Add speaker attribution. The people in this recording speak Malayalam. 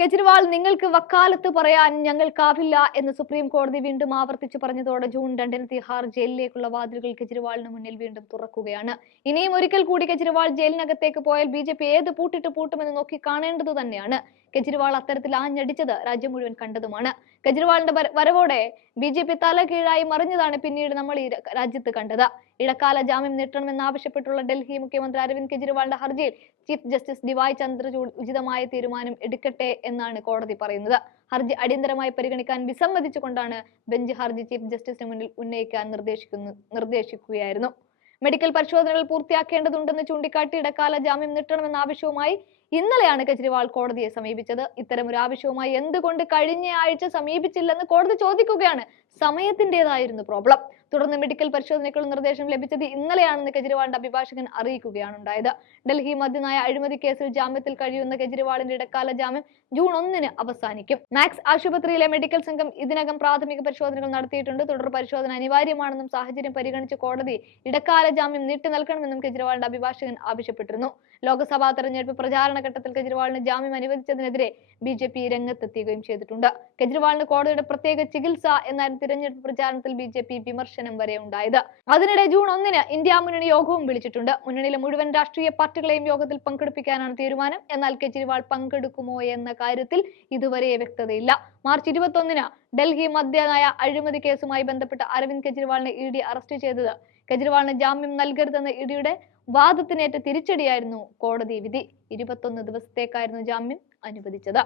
Speaker 1: കെജ്രിവാൾ നിങ്ങൾക്ക് വക്കാലത്ത് പറയാൻ ഞങ്ങൾക്കാവില്ല എന്ന് സുപ്രീം കോടതി വീണ്ടും ആവർത്തിച്ചു പറഞ്ഞതോടെ ജൂൺ രണ്ടിന് തിഹാർ ജയിലിലേക്കുള്ള വാതിലുകൾ കെജ്രിവാളിന് മുന്നിൽ വീണ്ടും തുറക്കുകയാണ്. ഇനിയും ഒരിക്കൽ കൂടി കെജ്രിവാൾ ജയിലിനകത്തേക്ക് പോയാൽ ബി ജെ പി ഏത് പൂട്ടിട്ട് പൂട്ടുമെന്ന് നോക്കി കാണേണ്ടത് തന്നെയാണ്. കെജ്രിവാൾ അത്തരത്തിൽ ആഞ്ഞടിച്ചത് രാജ്യം മുഴുവൻ കണ്ടതുമാണ്. കെജ്രിവാളിന്റെ വര- വരവോടെ ബി ജെ പി തല കീഴായി മറിഞ്ഞതാണ് പിന്നീട് നമ്മൾ ഈ രാജ്യത്ത് കണ്ടത്. ഇടക്കാല ജാമ്യം നീട്ടണമെന്നാവശ്യപ്പെട്ടുള്ള ഡൽഹി മുഖ്യമന്ത്രി അരവിന്ദ് കെജ്രിവാളിന്റെ ഹർജിയിൽ ചീഫ് ജസ്റ്റിസ് ഡിവായ് ചന്ദ്രചൂഡ് ഉചിതമായ തീരുമാനം എടുക്കട്ടെ എന്നാണ് കോടതി പറയുന്നത്. ഹർജി അടിയന്തരമായി പരിഗണിക്കാൻ വിസമ്മതിച്ചുകൊണ്ടാണ് ബെഞ്ച് ഹർജി ചീഫ് ജസ്റ്റിസിന് മുന്നിൽ ഉന്നയിക്കാൻ നിർദ്ദേശിക്കുന്നു നിർദ്ദേശിക്കുകയായിരുന്നു. മെഡിക്കൽ പരിശോധനകൾ പൂർത്തിയാക്കേണ്ടതുണ്ടെന്ന് ചൂണ്ടിക്കാട്ടി ഇടക്കാല ജാമ്യം നീട്ടണമെന്ന ആവശ്യവുമായി ഇന്നലെയാണ് കെജ്രിവാൾ കോടതിയെ സമീപിച്ചത്. ഇത്തരം ഒരു ആവശ്യവുമായി എന്തുകൊണ്ട് കഴിഞ്ഞ ആഴ്ച സമീപിച്ചില്ലെന്ന് കോടതി ചോദിക്കുകയാണ്. സമയത്തിന്റേതായിരുന്നു പ്രോബ്ലം. തുടർന്ന് മെഡിക്കൽ പരിശോധനയ്ക്കുള്ള നിർദ്ദേശം ലഭിച്ചത് ഇന്നലെയാണെന്ന് കെജ്രിവാളിന്റെ അഭിഭാഷകൻ അറിയിക്കുകയാണ് ഉണ്ടായത് ഡൽഹി മദ്യനായ അഴിമതി കേസിൽ ജാമ്യത്തിൽ കഴിയുന്ന കെജ്രിവാളിന്റെ ഇടക്കാല ജാമ്യം ജൂൺ ഒന്നിന് അവസാനിക്കും. മാക്സ് ആശുപത്രിയിലെ മെഡിക്കൽ സംഘം ഇതിനകം പ്രാഥമിക പരിശോധനകൾ നടത്തിയിട്ടുണ്ട്. തുടർ പരിശോധന അനിവാര്യമാണെന്നും സാഹചര്യം പരിഗണിച്ച് കോടതി ഇടക്കാല ജാമ്യം നീട്ടി നൽകണമെന്നും കെജ്രിവാളിന്റെ അഭിഭാഷകൻ ആവശ്യപ്പെട്ടിരുന്നു. ലോക്സഭാ തെരഞ്ഞെടുപ്പ് പ്രചാരണ ഘട്ടത്തിൽ കെജ്രിവാളിന് ജാമ്യം അനുവദിച്ചതിനെതിരെ ബി ജെ പി രംഗത്തെത്തുകയും ചെയ്തിട്ടുണ്ട്. കെജ്രിവാളിന് കോടതിയുടെ പ്രത്യേക ചികിത്സ എന്നായിരുന്നു തിരഞ്ഞെടുപ്പ് പ്രചാരണത്തിൽ ബി ജെ പി വിമർശനം വരെ ഉണ്ടായത്. അതിനിടെ ജൂൺ ഒന്നിന് ഇന്ത്യ മുന്നണി യോഗവും വിളിച്ചിട്ടുണ്ട്. മുന്നണിയിലെ മുഴുവൻ രാഷ്ട്രീയ പാർട്ടികളെയും യോഗത്തിൽ പങ്കെടുപ്പിക്കാനാണ് തീരുമാനം. എന്നാൽ കെജ്രിവാൾ പങ്കെടുക്കുമോ എന്ന കാര്യത്തിൽ ഇതുവരെ വ്യക്തതയില്ല. മാർച്ച് ഇരുപത്തൊന്നിന് ഡൽഹി മദ്യനായ അഴിമതി കേസുമായി ബന്ധപ്പെട്ട് അരവിന്ദ് കെജ്രിവാളിനെ ഇ ഡി അറസ്റ്റ് ചെയ്തത്. കെജ്രിവാളിന് ജാമ്യം നൽകരുതെന്ന ഇഡിയുടെ വാദത്തിനേറ്റ തിരിച്ചടിയായിരുന്നു കോടതി വിധി. ഇരുപത്തൊന്ന് ദിവസത്തേക്കായിരുന്നു ജാമ്യം അനുവദിച്ചത്.